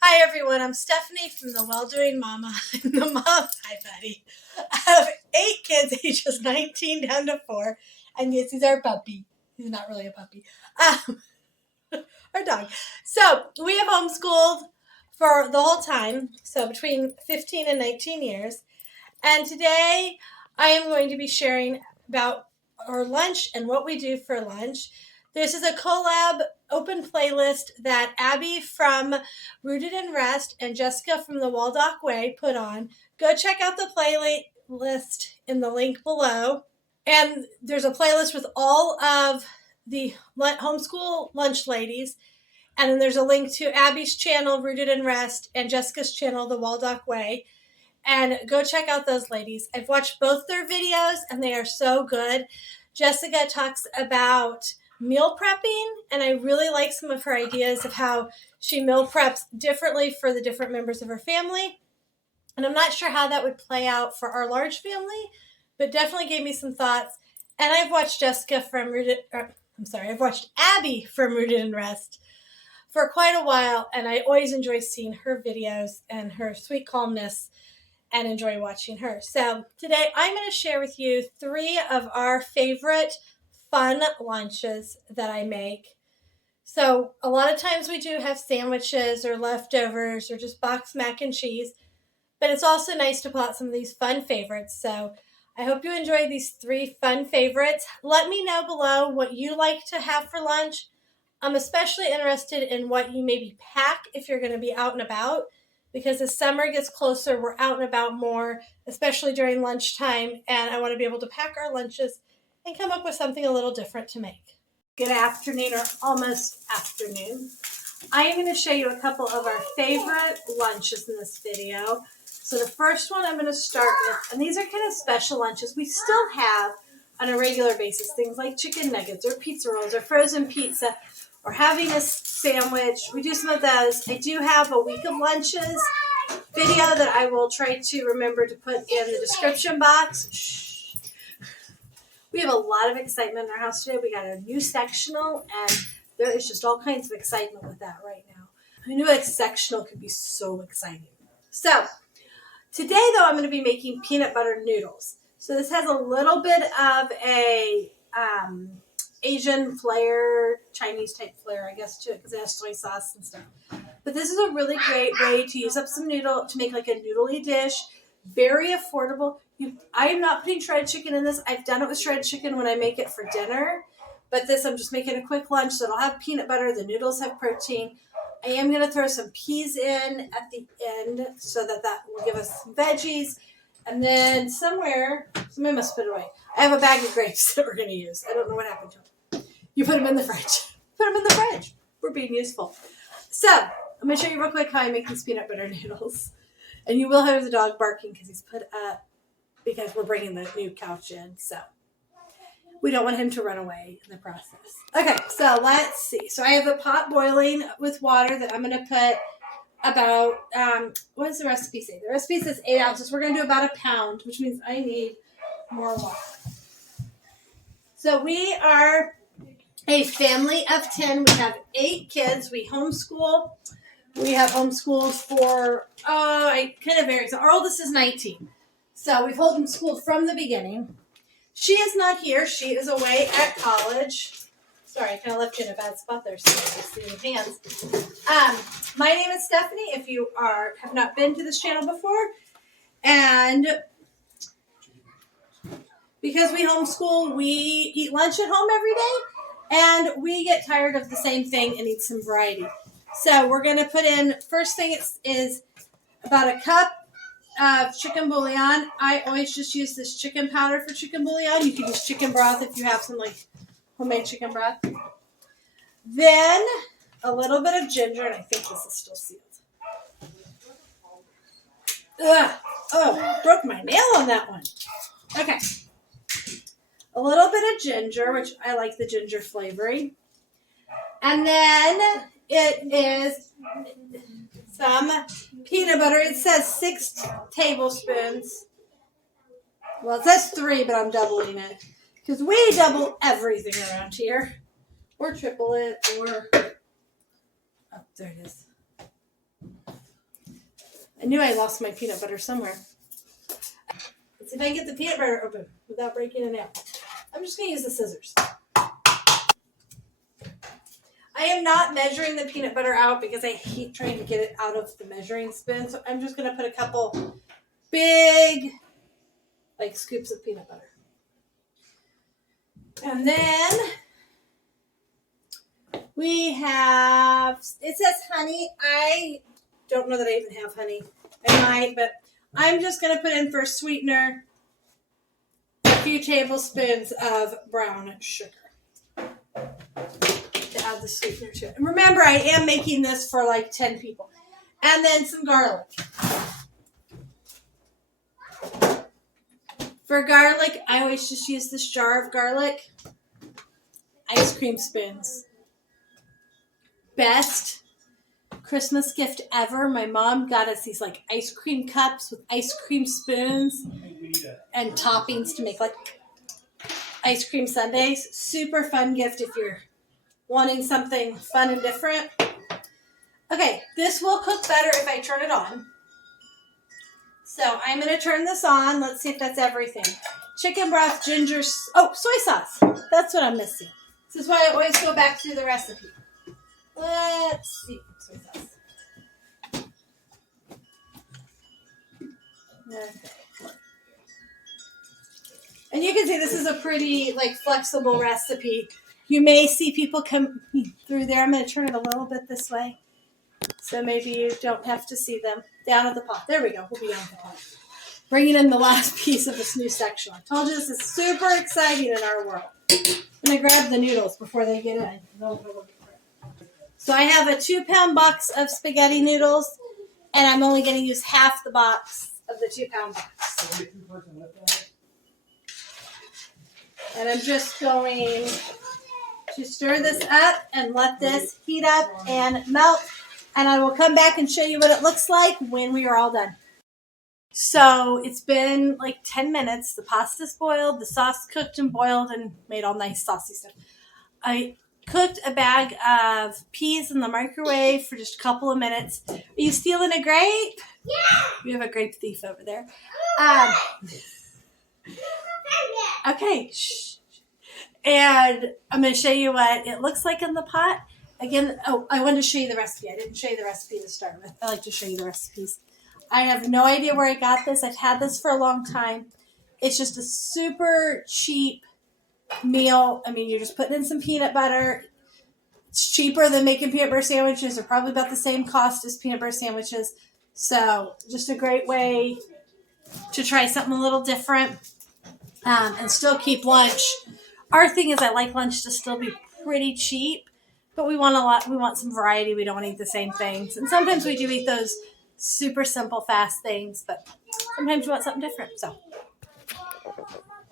Hi everyone, I'm Stephanie from the Well-Doing Momma. I'm the mom. Hi buddy. I have 8 kids ages 19 down to 4. And yes, he's our puppy. He's not really a puppy. Our dog. So we have homeschooled for the whole time. So between 15 and 19 years. And today I am going to be sharing about our lunch and what we do for lunch. This is a collab open playlist that Abby from Rooted in Rest and Jessica from the Waldock Way put on. Go check out the playlist in the link below. And there's a playlist with all of the homeschool lunch ladies. And then there's a link to Abby's channel, Rooted in Rest, and Jessica's channel, the Waldock Way. And go check out those ladies. I've watched both their videos and they are so good. Jessica talks about meal prepping, and I really like some of her ideas of how she meal preps differently for the different members of her family. And I'm not sure how that would play out for our large family, but definitely gave me some thoughts. And I've watched I've watched Abby from Rooted in Rest for quite a while, and I always enjoy seeing her videos and her sweet calmness and enjoy watching her. So today I'm going to share with you 3 of our favorite fun lunches that I make. So a lot of times we do have sandwiches or leftovers or just boxed mac and cheese, but it's also nice to pull out some of these fun favorites. So I hope you enjoy these 3 fun favorites. Let me know below what you like to have for lunch. I'm especially interested in what you maybe pack if you're going to be out and about, because as summer gets closer, we're out and about more, especially during lunchtime, and I want to be able to pack our lunches and come up with something a little different to make. Good afternoon, or almost afternoon. I am going to show you a couple of our favorite lunches in this video. So the first one I'm going to start with, and these are kind of special lunches we still have on a regular basis, things like chicken nuggets or pizza rolls or frozen pizza or having a sandwich. We do some of those. I do have a week of lunches video that I will try to remember to put in the description box. Shh. We have a lot of excitement in our house today. We got a new sectional, and there is just all kinds of excitement with that right now. I knew a sectional could be so exciting. So today, though, I'm going to be making peanut butter noodles. So this has a little bit of a Asian flair, Chinese type flair, I guess, to it, because it has soy sauce and stuff. But this is a really great way to use up some noodle, to make like a noodly dish. Very affordable. I am not putting shredded chicken in this. I've done it with shredded chicken when I make it for dinner. But this, I'm just making a quick lunch, so it'll have peanut butter. The noodles have protein. I am going to throw some peas in at the end so that will give us some veggies. And then somebody must put it away. I have a bag of grapes that we're going to use. I don't know what happened to them. You put them in the fridge. Put them in the fridge. We're being useful. So I'm going to show you real quick how I make these peanut butter noodles. And you will hear the dog barking because he's put up, because we're bringing the new couch in. So we don't want him to run away in the process. Okay, so let's see. So I have a pot boiling with water that I'm going to put about, what does the recipe say? The recipe says 8 ounces. We're going to do about a pound, which means I need more water. So we are a family of 10. We have 8 kids. We homeschool. We have homeschooled for, it kind of varies. Our oldest is 19. So we've homeschooled from the beginning. She is not here. She is away at college. Sorry, I kind of left you in a bad spot there, so I see your hands. My name is Stephanie, if you have not been to this channel before. And because we homeschool, we eat lunch at home every day. And we get tired of the same thing and need some variety. So we're going to put in, first thing is about a cup of chicken bouillon. I always just use this chicken powder for chicken bouillon. You can use chicken broth if you have some like homemade chicken broth. Then a little bit of ginger, and I think this is still sealed. Broke my nail on that one. Okay. A little bit of ginger, which I like the ginger flavoring. And then it is some peanut butter. It says 6 tablespoons. Well, it says 3, but I'm doubling it. Because we double everything around here. Or triple it, or... Oh, there it is. I knew I lost my peanut butter somewhere. Let's see if I can get the peanut butter open without breaking a nail. I'm just going to use the scissors. I am not measuring the peanut butter out because I hate trying to get it out of the measuring spoon. So I'm just going to put a couple big, like, scoops of peanut butter. And then we have, it says honey. I don't know that I even have honey. I might, but I'm just going to put in for sweetener a few tablespoons of brown sugar to add the sweetener to it. And remember, I am making this for like 10 people. And then some garlic. For garlic, I always just use this jar of garlic. Ice cream spoons. Best Christmas gift ever. My mom got us these like ice cream cups with ice cream spoons and toppings to make like ice cream sundaes. Super fun gift if you're wanting something fun and different. Okay, this will cook better if I turn it on. So I'm going to turn this on. Let's see if that's everything. Chicken broth, ginger, soy sauce. That's what I'm missing. This is why I always go back through the recipe. Let's see. Soy sauce. Okay. And you can see this is a pretty like flexible recipe. You may see people come through there. I'm going to turn it a little bit this way. So maybe you don't have to see them. Down at the pot. There we go. We'll be down at the pot. Bringing in the last piece of this new section. I told you this is super exciting in our world. I'm going to grab the noodles before they get in. So I have a 2-pound box of spaghetti noodles, and I'm only going to use half the box of the 2-pound box. And I'm just going to stir this up and let this heat up and melt. And I will come back and show you what it looks like when we are all done. So it's been like 10 minutes. The pasta's boiled, the sauce cooked and boiled and made all nice saucy stuff. I cooked a bag of peas in the microwave for just a couple of minutes. Are you stealing a grape? Yeah. We have a grape thief over there. Okay. Shh. And I'm going to show you what it looks like in the pot. Again, I wanted to show you the recipe. I didn't show you the recipe to start with. I like to show you the recipes. I have no idea where I got this. I've had this for a long time. It's just a super cheap meal. I mean, you're just putting in some peanut butter. It's cheaper than making peanut butter sandwiches. They're probably about the same cost as peanut butter sandwiches. So just a great way to try something a little different and still keep lunch. Our thing is I like lunch to still be pretty cheap. But we want some variety. We don't want to eat the same things. And sometimes we do eat those super simple, fast things, but sometimes we want something different. So,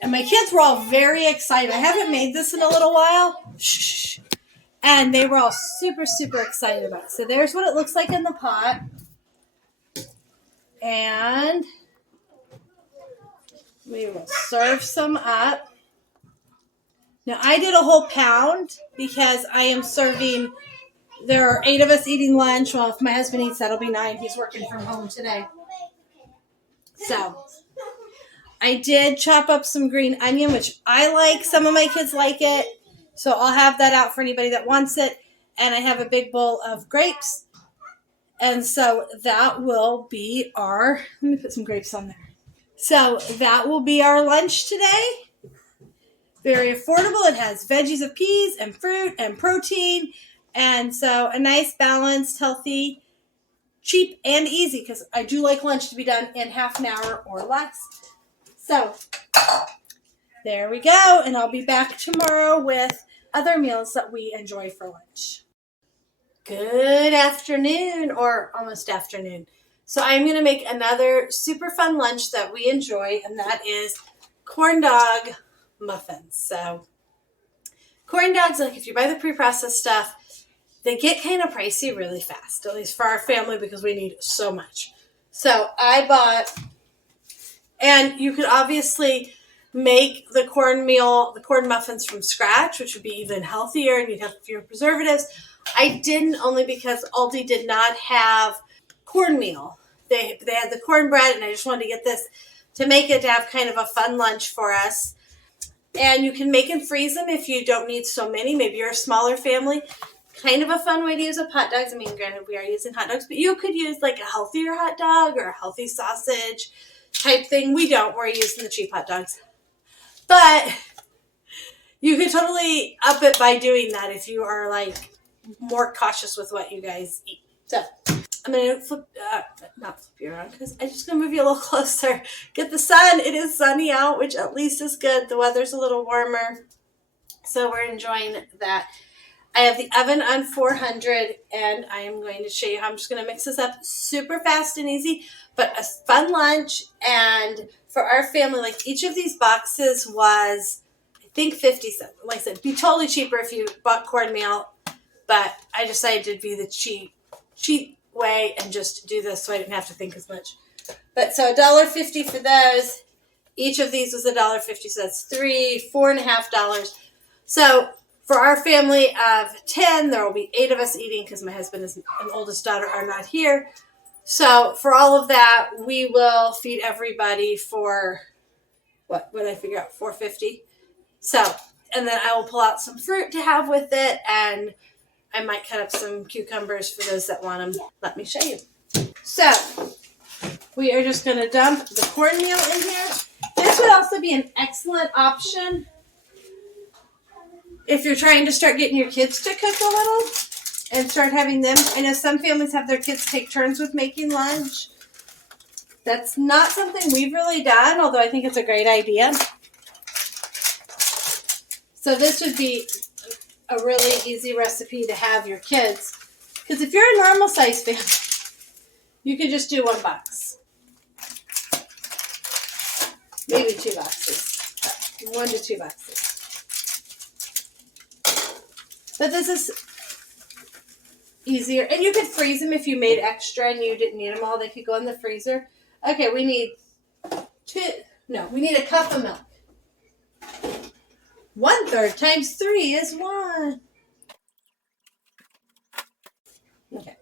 and my kids were all very excited. I haven't made this in a little while. Shh. And they were all super, super excited about it. So there's what it looks like in the pot. And we will serve some up. Now, I did a whole pound because I am serving, there are 8 of us eating lunch. Well, if my husband eats, that'll be 9. He's working from home today. So, I did chop up some green onion, which I like. Some of my kids like it. So, I'll have that out for anybody that wants it. And I have a big bowl of grapes. And so, that will be let me put some grapes on there. So, that will be our lunch today. Very affordable. It has veggies of peas and fruit and protein. And so a nice, balanced, healthy, cheap, and easy because I do like lunch to be done in half an hour or less. So there we go. And I'll be back tomorrow with other meals that we enjoy for lunch. Good afternoon or almost afternoon. So I'm going to make another super fun lunch that we enjoy, and that is corn dog muffins. So corn dogs, like if you buy the pre-processed stuff, they get kind of pricey really fast, at least for our family because we need so much. So I bought, and you could obviously make the corn muffins from scratch, which would be even healthier and you'd have fewer preservatives. I didn't, only because Aldi did not have cornmeal they had the cornbread, and I just wanted to get this to make it to have kind of a fun lunch for us. And you can make and freeze them if you don't need so many. Maybe you're a smaller family. Kind of a fun way to use up hot dogs. I mean, granted, we are using hot dogs, but you could use like a healthier hot dog or a healthy sausage type thing. We don't. We're using the cheap hot dogs. But you could totally up it by doing that if you are like more cautious with what you guys eat. So I'm going to not flip you around because I'm just going to move you a little closer. Get the sun. It is sunny out, which at least is good. The weather's a little warmer. So we're enjoying that. I have the oven on 400, and I am going to show you how I'm just going to mix this up super fast and easy, but a fun lunch. And for our family, like each of these boxes was, I think, 50 cents. Like I said, it'd be totally cheaper if you bought cornmeal, but I decided to be the cheap way and just do this so I didn't have to think as much. But so $1.50 for those. Each of these was $1.50, so that's $4.50. So for our family of 10, there will be 8 of us eating because my husband and oldest daughter are not here. So for all of that, we will feed everybody for, what did I figure out, $4.50. So, and then I will pull out some fruit to have with it, and I might cut up some cucumbers for those that want them. Let me show you. So we are just going to dump the cornmeal in here. This would also be an excellent option if you're trying to start getting your kids to cook a little and start having them. I know some families have their kids take turns with making lunch. That's not something we've really done, although I think it's a great idea. So this would be a really easy recipe to have your kids. Because if you're a normal size family, you could just do 1 box. Maybe 2 boxes. 1 to 2 boxes. But this is easier. And you could freeze them if you made extra and you didn't need them all. They could go in the freezer. Okay, we need a cup of milk. 1/3 times 3 is 1. Okay.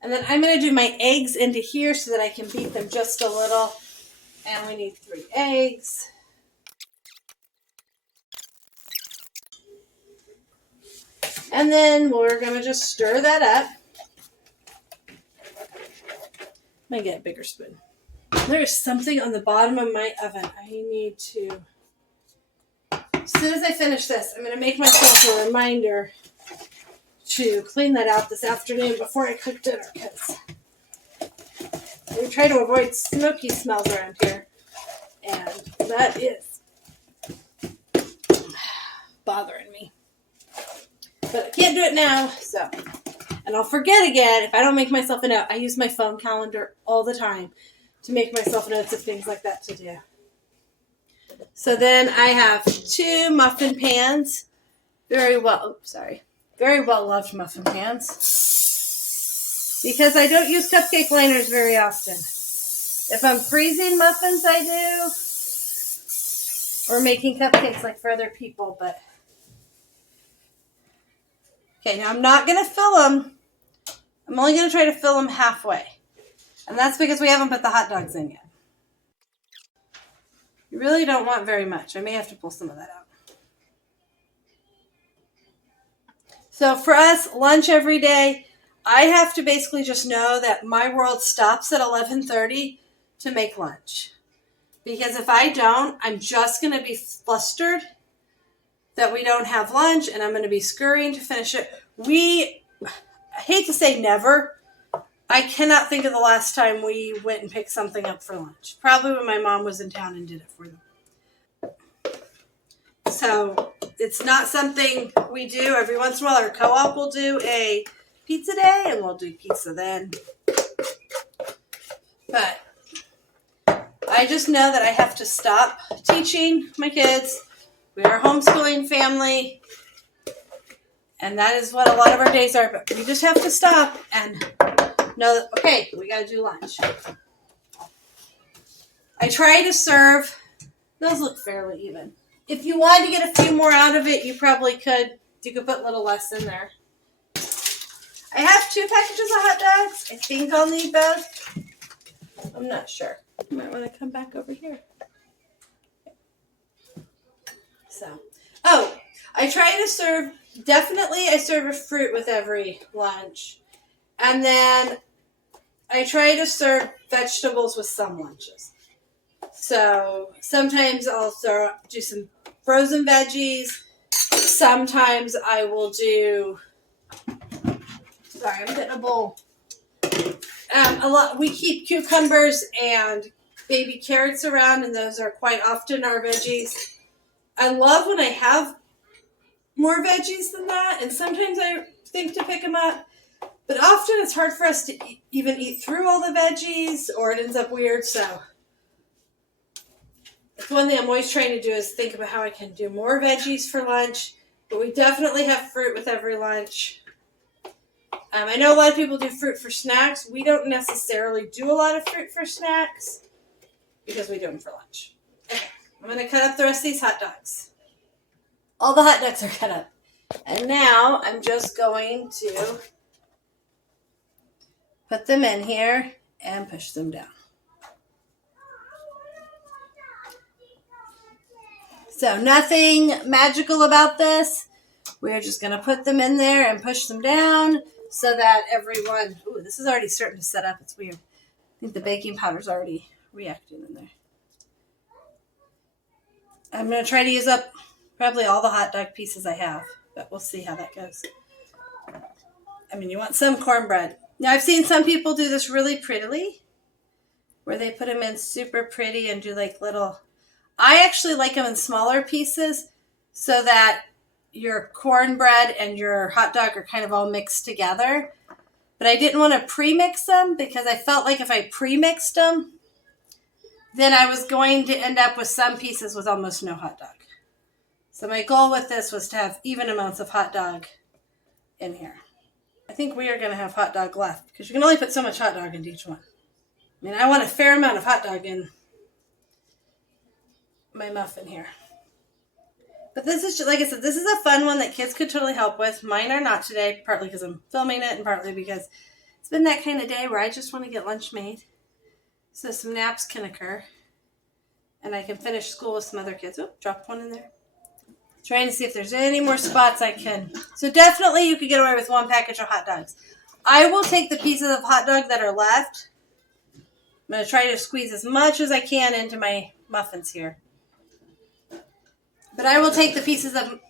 And then I'm going to do my eggs into here so that I can beat them just a little. And we need 3 eggs. And then we're going to just stir that up. I'm going to get a bigger spoon. There's something on the bottom of my oven. I need to, as soon as I finish this, I'm going to make myself a reminder to clean that out this afternoon before I cook dinner, because we try to avoid smoky smells around here. And that is bothering me. But I can't do it now, so. And I'll forget again if I don't make myself a note. I use my phone calendar all the time to make myself notes of things like that to do. So then I have 2 muffin pans. Very well loved muffin pans. Because I don't use cupcake liners very often. If I'm freezing muffins, I do. Or making cupcakes like for other people, but. Okay, now I'm not going to fill them. I'm only going to try to fill them halfway. And that's because we haven't put the hot dogs in yet. You really don't want very much. I may have to pull some of that out. So for us, lunch every day, I have to basically just know that my world stops at 11:30 to make lunch. Because if I don't, I'm just going to be flustered that we don't have lunch, and I'm going to be scurrying to finish it. I hate to say never. I cannot think of the last time we went and picked something up for lunch. Probably when my mom was in town and did it for them. So it's not something we do. Every once in a while, our co-op will do a pizza day, and we'll do pizza then. But I just know that I have to stop teaching my kids. We are a homeschooling family, and that is what a lot of our days are. But we just have to stop and know that, okay, we got to do lunch. I try to serve. Those look fairly even. If you wanted to get a few more out of it, you probably could. You could put a little less in there. I have 2 packages of hot dogs. I think I'll need both. I'm not sure. You might want to come back over here. So, I try to serve, definitely I serve a fruit with every lunch. And then I try to serve vegetables with some lunches. So sometimes I'll do some frozen veggies. Sometimes I will do, sorry, I'm getting a bowl. We keep cucumbers and baby carrots around, and those are quite often our veggies. I love when I have more veggies than that, and sometimes I think to pick them up, but often it's hard for us to even eat through all the veggies, or it ends up weird, so it's one thing I'm always trying to do is think about how I can do more veggies for lunch, but we definitely have fruit with every lunch. I know a lot of people do fruit for snacks. We don't necessarily do a lot of fruit for snacks because we do them for lunch. Okay, I'm going to cut up the rest of these hot dogs. All the hot dogs are cut up. And now I'm just going to put them in here and push them down. So nothing magical about this. We're just going to put them in there and push them down so that everyone... Ooh, this is already starting to set up. It's weird. I think the baking powder's already reacting in there. I'm going to try to use up probably all the hot dog pieces I have, but we'll see how that goes. I mean, you want some cornbread. Now, I've seen some people do this really prettily, where they put them in super pretty and do like little... I actually like them in smaller pieces so that your cornbread and your hot dog are kind of all mixed together. But I didn't want to pre-mix them because I felt like if I pre-mixed them, then I was going to end up with some pieces with almost no hot dog. So my goal with this was to have even amounts of hot dog in here. I think we are going to have hot dog left because you can only put so much hot dog into each one. I mean, I want a fair amount of hot dog in my muffin here. But this is just, like I said, this is a fun one that kids could totally help with. Mine are not today, partly because I'm filming it and partly because it's been that kind of day where I just want to get lunch made so some naps can occur and I can finish school with some other kids. Oh, dropped one in there. Trying to see if there's any more spots I can. So definitely you could get away with 1 package of hot dogs. I will take the pieces of hot dog that are left. I'm going to try to squeeze as much as I can into my muffins here. But I will take the pieces of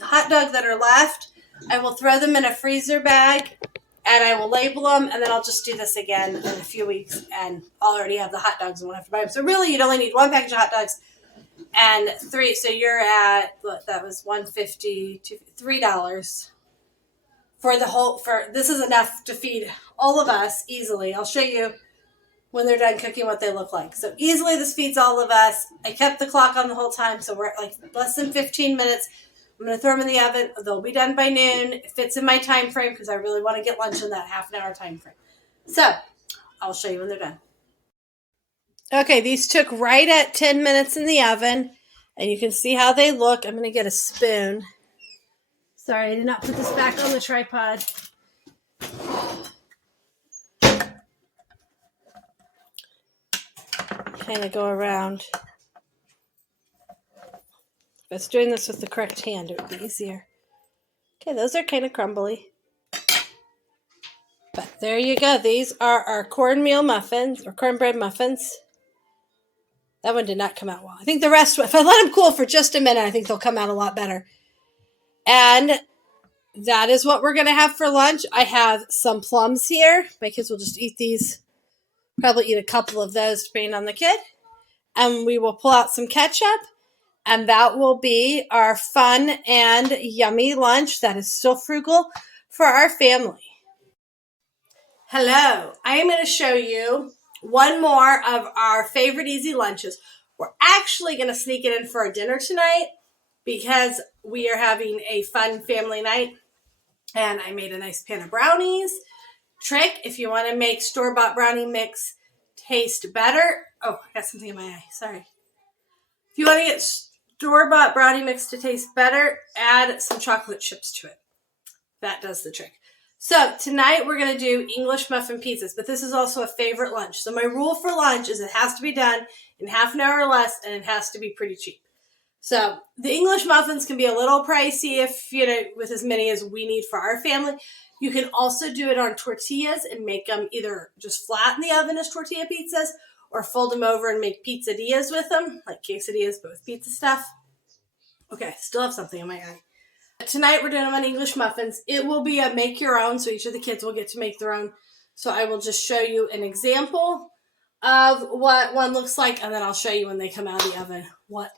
hot dog that are left. I will throw them in a freezer bag, and I will label them, and then I'll just do this again in a few weeks, and I'll already have the hot dogs and won't have to buy them. So really, you'd only need 1 package of hot dogs and 3. So you're at, look, that was $1.50 to $3 for the whole. This is enough to feed all of us easily. I'll show you when they're done cooking what they look like. So easily this feeds all of us. I kept the clock on the whole time, so we're at like less than 15 minutes. I'm going to throw them in the oven. They'll be done by noon. It fits in my time frame because I really want to get lunch in that half an hour time frame. So I'll show you when they're done. Okay, these took right at 10 minutes in the oven, and you can see how they look. I'm going to get a spoon. Sorry, I did not put this back on the tripod. Kind of go around. If I was doing this with the correct hand, it would be easier. Okay, those are kind of crumbly. But there you go. These are our cornmeal muffins, or cornbread muffins. That one did not come out well. I think the rest, if I let them cool for just a minute, I think they'll come out a lot better. And that is what we're going to have for lunch. I have some plums here. My kids will just eat these. Probably eat a couple of those depending on the kid. And we will pull out some ketchup. And that will be our fun and yummy lunch that is still frugal for our family. Hello. I am going to show you one more of our favorite easy lunches. We're actually going to sneak it in for a dinner tonight because we are having a fun family night. And I made a nice pan of brownies. Trick, if you want to make store-bought brownie mix taste better. Oh, I got something in my eye. Sorry. If you want to get store-bought brownie mix to taste better, add some chocolate chips to it. That does the trick. So tonight we're going to do English muffin pizzas, but this is also a favorite lunch. So my rule for lunch is it has to be done in half an hour or less, and it has to be pretty cheap. So the English muffins can be a little pricey if, with as many as we need for our family. You can also do it on tortillas and make them either just flat in the oven as tortilla pizzas or fold them over and make pizzadillas with them, like quesadillas, but with pizza stuff. Okay, still have something in my eye. Tonight we're doing them on English muffins. It will be a make your own, so each of the kids will get to make their own. So I will just show you an example of what one looks like, and then I'll show you when they come out of the oven what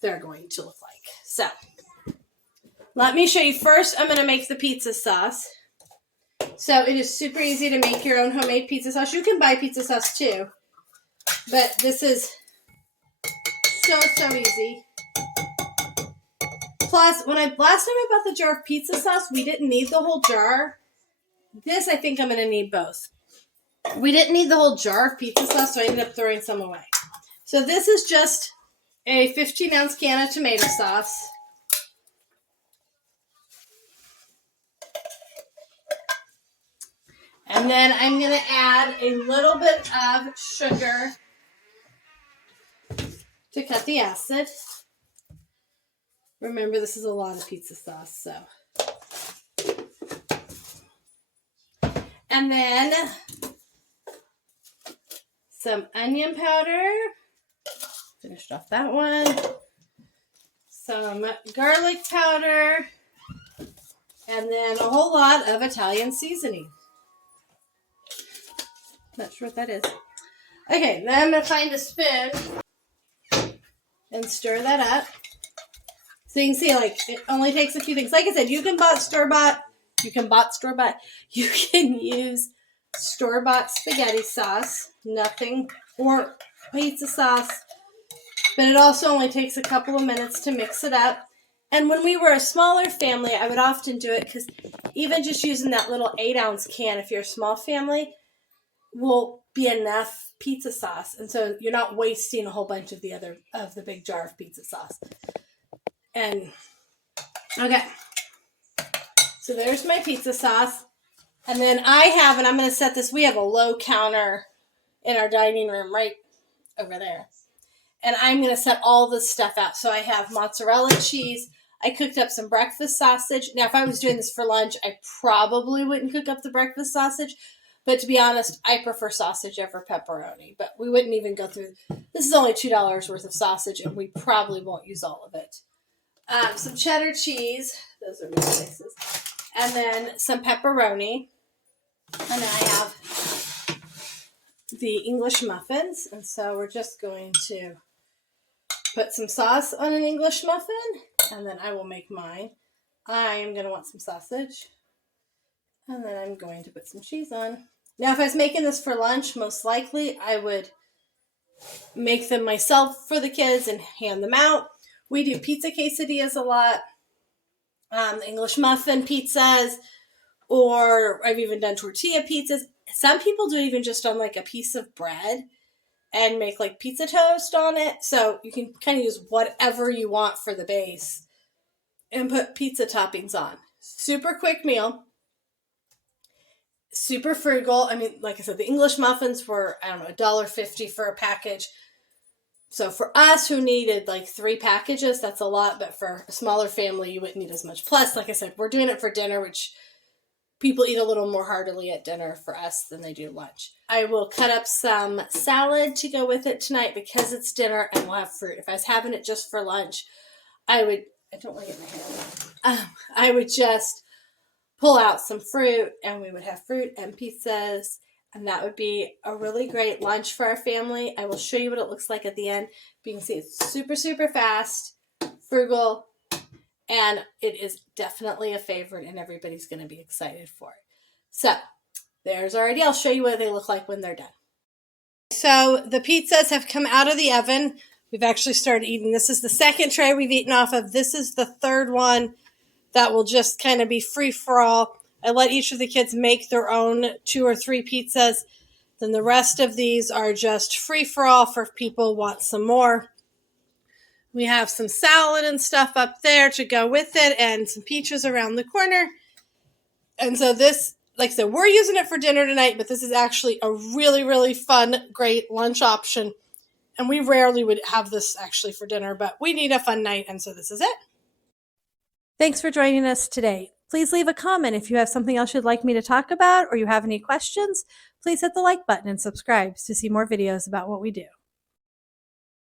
they're going to look like. So let me show you first. I'm going to make the pizza sauce. So it is super easy to make your own homemade pizza sauce. You can buy pizza sauce too, but this is so easy. Plus, last time I bought the jar of pizza sauce, we didn't need the whole jar. This, I think I'm going to need both. We didn't need the whole jar of pizza sauce, so I ended up throwing some away. So this is just a 15-ounce can of tomato sauce. And then I'm going to add a little bit of sugar to cut the acid. Remember, this is a lot of pizza sauce, so. And then some onion powder. Finished off that one. Some garlic powder. And then a whole lot of Italian seasoning. Not sure what that is. Okay, then I'm going to find a spoon and stir that up. So you can see, it only takes a few things. Like I said, you can buy store-bought. You can use store-bought spaghetti sauce. Nothing. Or pizza sauce. But it also only takes a couple of minutes to mix it up. And when we were a smaller family, I would often do it because even just using that little 8-ounce can, if you're a small family, will be enough pizza sauce. And so you're not wasting a whole bunch of the big jar of pizza sauce. And, okay, so there's my pizza sauce. And then I'm going to set this, we have a low counter in our dining room right over there. And I'm going to set all this stuff out. So I have mozzarella cheese. I cooked up some breakfast sausage. Now, if I was doing this for lunch, I probably wouldn't cook up the breakfast sausage. But to be honest, I prefer sausage over pepperoni. But we wouldn't even go through, this is only $2 worth of sausage, and we probably won't use all of it. Some cheddar cheese. Those are my places. And then some pepperoni. And then I have the English muffins. And so we're just going to put some sauce on an English muffin. And then I will make mine. I am going to want some sausage. And then I'm going to put some cheese on. Now, if I was making this for lunch, most likely I would make them myself for the kids and hand them out. We do pizza quesadillas a lot, English muffin pizzas, or I've even done tortilla pizzas. Some people do even just on a piece of bread and make pizza toast on it. So you can kind of use whatever you want for the base and put pizza toppings on. Super quick meal. Super frugal. I mean, like I said, the English muffins were, $1.50 for a package. So for us who needed 3 packages, that's a lot. But for a smaller family, you wouldn't need as much. Plus, like I said, we're doing it for dinner, which people eat a little more heartily at dinner for us than they do lunch. I will cut up some salad to go with it tonight because it's dinner and we'll have fruit. If I was having it just for lunch, I don't want to get my hair. I would just pull out some fruit and we would have fruit and pizzas. And that would be a really great lunch for our family. I will show you what it looks like at the end. But you can see it's super, super fast, frugal, and it is definitely a favorite, and everybody's going to be excited for it. So there's already. I'll show you what they look like when they're done. So the pizzas have come out of the oven. We've actually started eating. This is the second tray we've eaten off of. This is the third one that will just kind of be free for all. I let each of the kids make their own 2 or 3 pizzas. Then the rest of these are just free for all for if people want some more. We have some salad and stuff up there to go with it and some peaches around the corner. And so this like I said, we're using it for dinner tonight, but this is actually a really, really fun, great lunch option. And we rarely would have this actually for dinner, but we need a fun night, and so this is it. Thanks for joining us today. Please leave a comment if you have something else you'd like me to talk about or you have any questions. Please hit the like button and subscribe to see more videos about what we do.